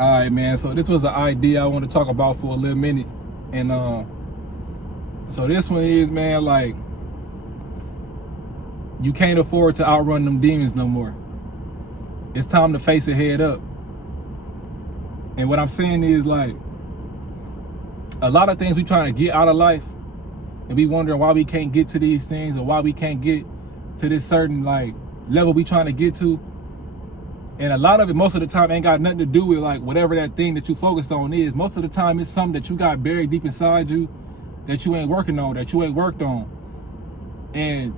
All right, man. So this was an idea I want to talk about for a little minute, and so this one is, man, like you can't afford to outrun them demons no more. It's time to face it head up. And what I'm saying is, like, a lot of things we trying to get out of life, and we wondering why we can't get to these things or why we can't get to this certain like level we trying to get to. And a lot of it, most of the time, ain't got nothing to do with like whatever that thing that you focused on is. Most of the time, it's something that you got buried deep inside you that you ain't working on, that you ain't worked on. And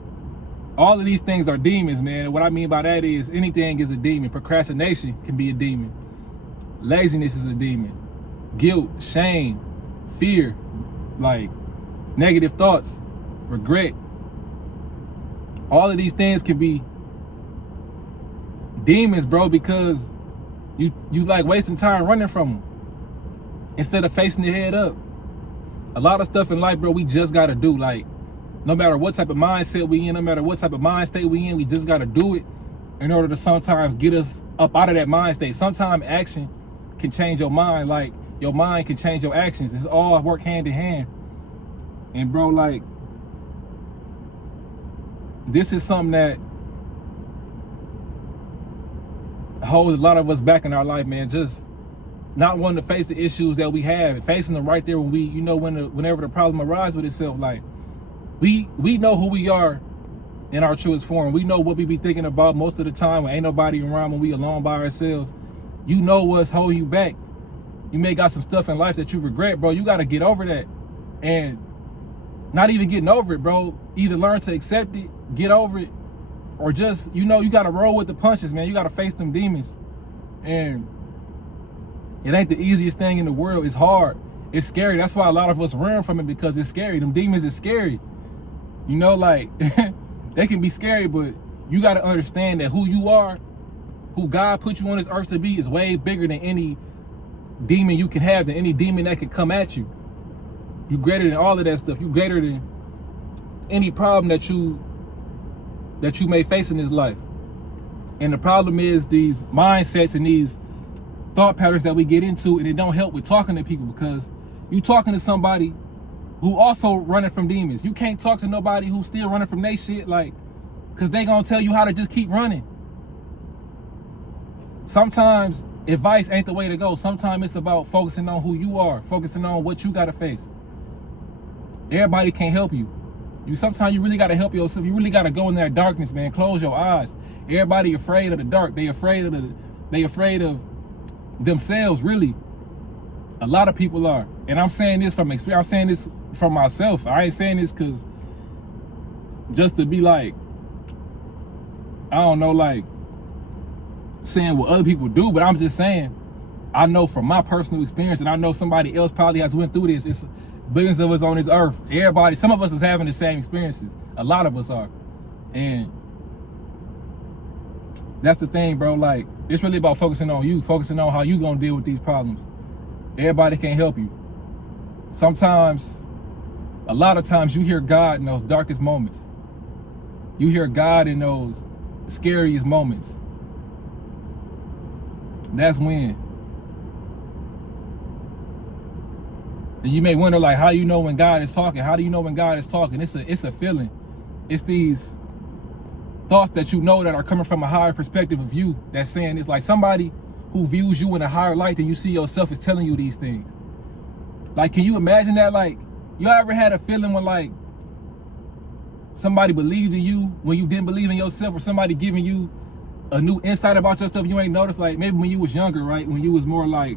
all of these things are demons, man. And what I mean by that is anything is a demon. Procrastination can be a demon. Laziness is a demon. Guilt, shame, fear, like negative thoughts, regret. All of these things can be demons, bro, because you like wasting time running from them instead of facing your head up. A lot of stuff in life, bro, we just gotta do. Like, no matter what type of mindset we in, no matter what type of mind state we in, we just gotta do it in order to sometimes get us up out of that mind state. Sometimes action can change your mind, like your mind can change your actions. It's all work hand in hand. And bro, like, this is something that holds a lot of us back in our life, man. Just not wanting to face the issues that we have, facing them right there when we, you know, whenever the problem arises with itself. Like, we know who we are in our truest form. We know what we be thinking about most of the time when ain't nobody around, when we alone by ourselves. You know what's holding you back. You may got some stuff in life that you regret, bro. You got to get over that. And not even getting over it, bro. Either learn to accept it, get over it, or just, you know, you got to roll with the punches, man. You got to face them demons. And it ain't the easiest thing in the world. It's hard. It's scary. That's why a lot of us run from it, because it's scary. Them demons is scary. You know, like, they can be scary, but you got to understand that who you are, who God put you on this earth to be, is way bigger than any demon you can have, than any demon that can come at you. You greater than all of that stuff. You greater than any problem that you may face in this life. And the problem is these mindsets and these thought patterns that we get into, and it don't help with talking to people, because you talking to somebody who also running from demons. You can't talk to nobody who's still running from their shit, like, because they gonna tell you how to just keep running. Sometimes advice ain't the way to go. Sometimes it's about focusing on who you are, focusing on what you gotta face. Everybody can't help you. Sometimes you really gotta help yourself. You really gotta go in that darkness, man. Close your eyes. Everybody afraid of the dark. They afraid of themselves, really. A lot of people are. And I'm saying this from experience. I'm saying this from myself. I ain't saying this because just to be like, I don't know, like saying what other people do, but I'm just saying, I know from my personal experience, and I know somebody else probably has went through this. It's billions of us on this earth. Everybody, some of us is having the same experiences. A lot of us are. And that's the thing, bro. Like, it's really about focusing on you, focusing on how you gonna deal with these problems. Everybody can't help you. Sometimes, a lot of times, you hear God in those darkest moments. You hear God in those scariest moments. That's when. And you may wonder, like, how you know when God is talking? How do you know when God is talking? It's a feeling. It's these thoughts that you know that are coming from a higher perspective of you, that's saying, it's like somebody who views you in a higher light than you see yourself is telling you these things. Like, can you imagine that? Like, you ever had a feeling when, like, somebody believed in you when you didn't believe in yourself, or somebody giving you a new insight about yourself you ain't noticed? Like, maybe when you was younger, right? When you was more like,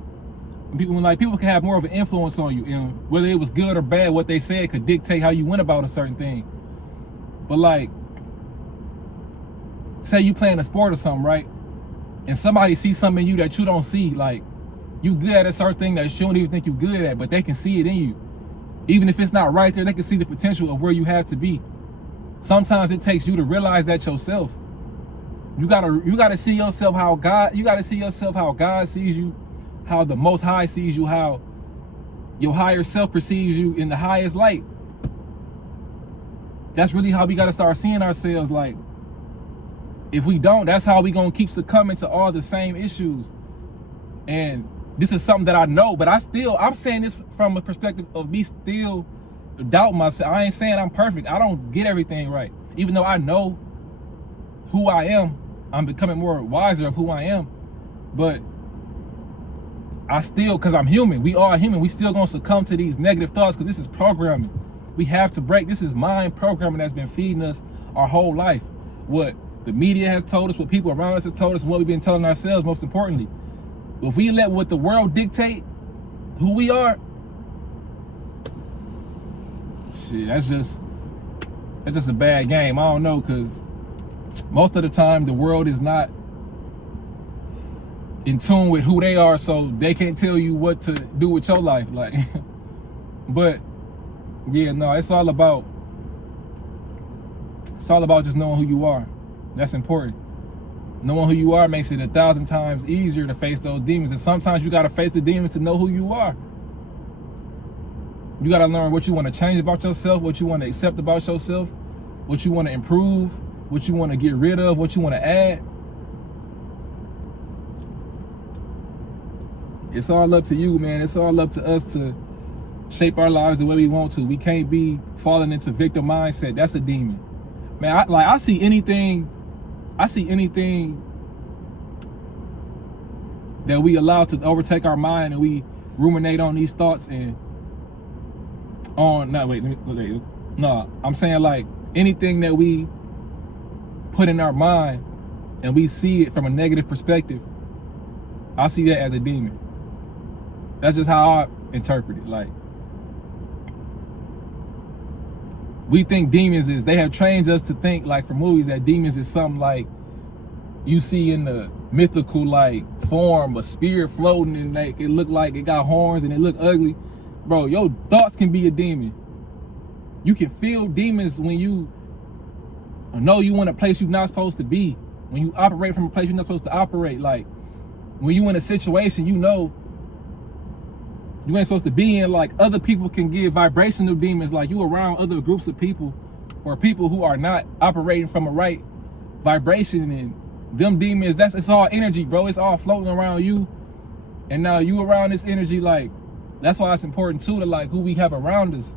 people can have more of an influence on you, and whether it was good or bad, what they said could dictate how you went about a certain thing. But like, say you playing a sport or something, right? And somebody sees something in you that you don't see. Like, you good at a certain thing that you don't even think you good at, but they can see it in you. Even if it's not right there, they can see the potential of where you have to be. Sometimes it takes you to realize that yourself. You gotta see yourself how God sees you, how the Most High sees you, how your higher self perceives you in the highest light. That's really how we gotta start seeing ourselves. Like, if we don't, that's how we gonna keep succumbing to all the same issues. And this is something that I know, but I'm saying this from a perspective of me still doubt myself. I ain't saying I'm perfect. I don't get everything right. Even though I know who I am, I'm becoming more wiser of who I am. But I still, because I'm human, we are human, we still gonna succumb to these negative thoughts because this is programming. We have to break. This is mind programming that's been feeding us our whole life. What the media has told us, what people around us has told us, and what we've been telling ourselves, most importantly. If we let what the world dictate who we are, shit, that's just a bad game. I don't know, because most of the time the world is not in tune with who they are, so they can't tell you what to do with your life. Like, but yeah, no, it's all about just knowing who you are. That's important. Knowing who you are makes it 1,000 times easier to face those demons. And sometimes you got to face the demons to know who you are. You got to learn what you want to change about yourself, what you want to accept about yourself, what you want to improve, what you want to get rid of, what you want to add. It's all up to you, man. It's all up to us to shape our lives the way we want to. We can't be falling into victim mindset. That's a demon. Man, I see anything that we allow to overtake our mind and we ruminate on these thoughts and I'm saying like anything that we put in our mind and we see it from a negative perspective, I see that as a demon. That's just how I interpret it. Like, we think demons is, they have trained us to think, like, for movies, that demons is something like you see in the mythical like form, a spirit floating and like it look like it got horns and it look ugly. Bro, your thoughts can be a demon. You can feel demons when you know you in a place you're not supposed to be. When you operate from a place you're not supposed to operate. Like, when you in a situation you know you ain't supposed to be in, like, other people can give vibrational demons. Like, you around other groups of people or people who are not operating from a right vibration, and them demons, it's all energy, bro. It's all floating around you, and now you around this energy. Like, that's why it's important too to like who we have around us.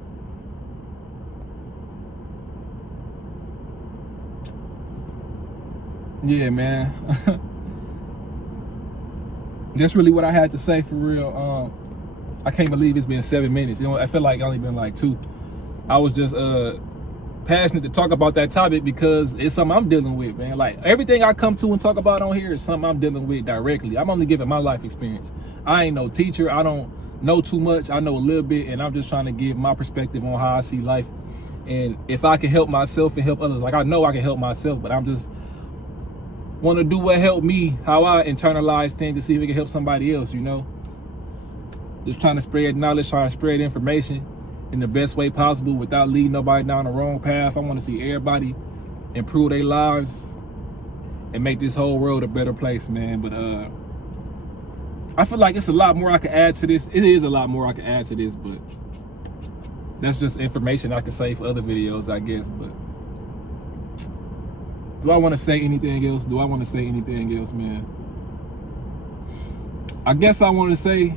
Yeah, man. That's really what I had to say, for real. I can't believe it's been 7 minutes. You know, I feel like it's only been like 2. I was just passionate to talk about that topic because it's something I'm dealing with, man. Like, everything I come to and talk about on here is something I'm dealing with directly. I'm only giving my life experience. I ain't no teacher. I don't know too much. I know a little bit, and I'm just trying to give my perspective on how I see life. And if I can help myself and help others, like, I know I can help myself, but I'm just want to do what helped me, how I internalize things, to see if it can help somebody else, you know? Just trying to spread knowledge, trying to spread information in the best way possible without leading nobody down the wrong path. I want to see everybody improve their lives and make this whole world a better place, man. But I feel like it's a lot more I can add to this. It is a lot more I can add to this, but that's just information I can say for other videos, I guess. But do I want to say anything else? Man? I guess I want to say,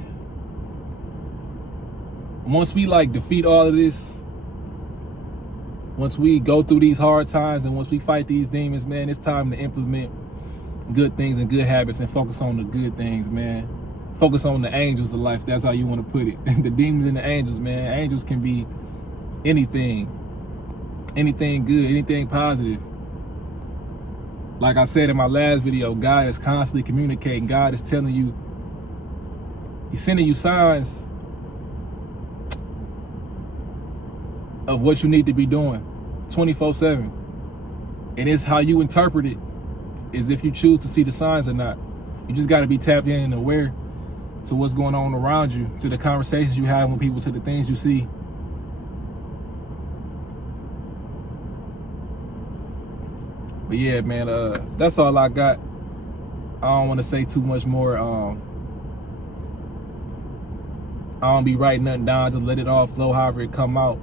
once we like defeat all of this, once we go through these hard times and once we fight these demons, man, it's time to implement good things and good habits and focus on the good things, man. Focus on the angels of life. That's how you want to put it. The demons and the angels, man. Angels can be anything good, anything positive. Like I said in my last video, God is constantly communicating. God is telling you, he's sending you signs of what you need to be doing 24/7. And it's how you interpret it, is if you choose to see the signs or not. You just got to be tapped in and aware to what's going on around you, to the conversations you have with people, to the things you see. But yeah, man, that's all I got. I don't want to say too much more. I don't be writing nothing down, just let it all flow however it come out.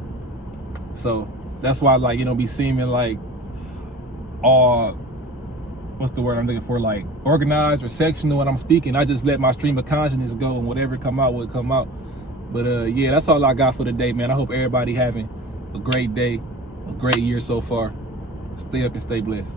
So that's why, like, you know, be seeming like all what's the word I'm looking for, like organized or sectional when I'm speaking. I just let my stream of consciousness go, and whatever come out will come out. But yeah, that's all I got for today, man. I hope everybody having a great day, a great year so far. Stay up and stay blessed.